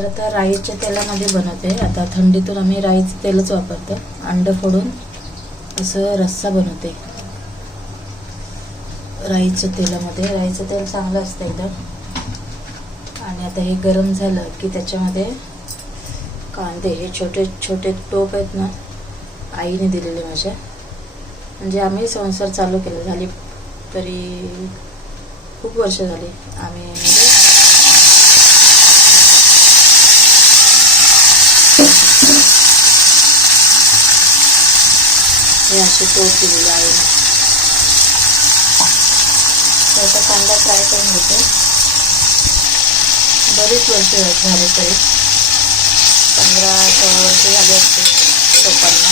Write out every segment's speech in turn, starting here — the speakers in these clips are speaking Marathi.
तर आता राईच्या तेलामध्ये बनवते. आता थंडीतून आम्ही राईचं तेलच वापरतो. अंड फोडून असं रस्सा बनवते. राईच्या तेलामध्ये. राईचं तेल चांगलं असतं एकदम. आणि आता हे गरम झालं की त्याच्यामध्ये कांदे. हे छोटे छोटे टोप आहेत ना आईने दिलेले माझ्या. म्हणजे आम्ही संसार चालू केला. झाली तरी खूप वर्ष झाली. आम्ही मी हे असे टोप दिलेले आईने तर आता कांदा फ्राय करून घेते बरीच वर्ष झाले तरी पंधरा सोळा वर्ष झाले असते टोपांना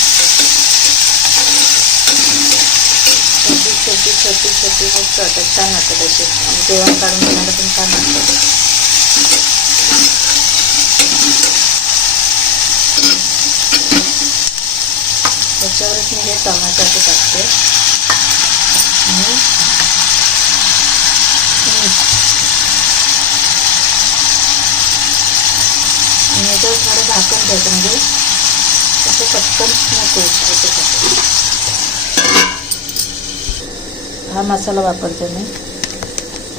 छोटी छोटी छोटी छोटी मस्त वाटतात छान वाटतात असे आणि जेवण काढून घेणार पण छान वाटतं त्याच्यावरच मी हे टोमॅटो टाकते. आणि आणि याच्यावर थोडं झाकण द्यायचं म्हणजे असं पटकन नको होईल हा मसाला वापरते मी.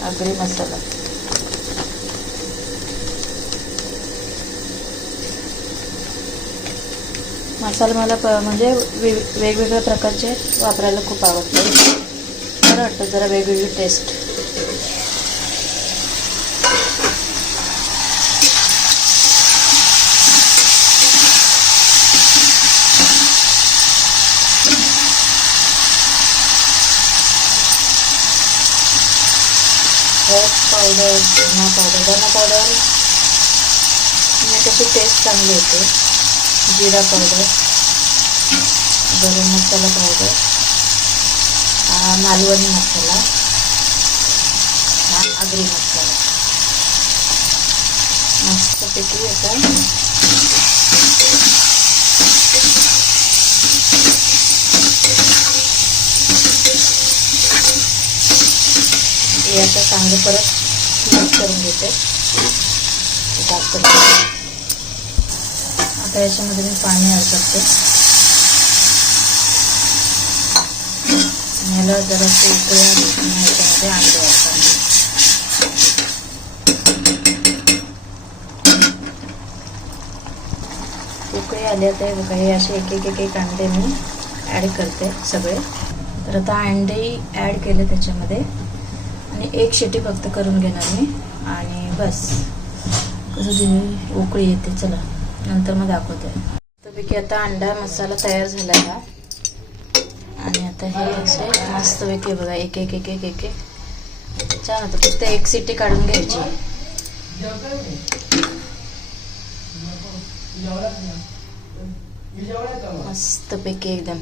आगरी मसाला. मसाला मला प म्हणजे वे वेगवेगळ्या प्रकारचे वापरायला खूप आवडते. बरं वाटतं जरा वेगवेगळी टेस्ट हळद पावडर धना पावडर धना पावडर म्हणजे टेस्ट चांगली येते. जिरा पावडर गरम मसाला पावडर मालवणी मसाला हा आगरी मसाला. मस्तपैकी आता हे आता चांगलं परत मिक्स करून घेते. जास्त आता याच्यामध्ये मी पाणी ॲड करते. आणि याला जरासे उकळ्या याच्यामध्ये अंडे ॲड करणार उकळी आल्या तर बघा हे असे एक एक एक एक अंडे मी ॲड करते सगळे. तर आता अंडे ॲड केले त्याच्यामध्ये. आणि एक शिटी फक्त करून घेणार मी. आणि बस. कसं दिली उकळी येते चला. नंतर मग दाखवते. मस्तपैकी आता अंडा मसाला तयार झाला हा. आणि आता हे असे मस्तपैकी बघा एक एक एक एक एक एक. छान होतं. फक्त एक सिटी काढून घ्यायची. मस्तपैकी एकदम.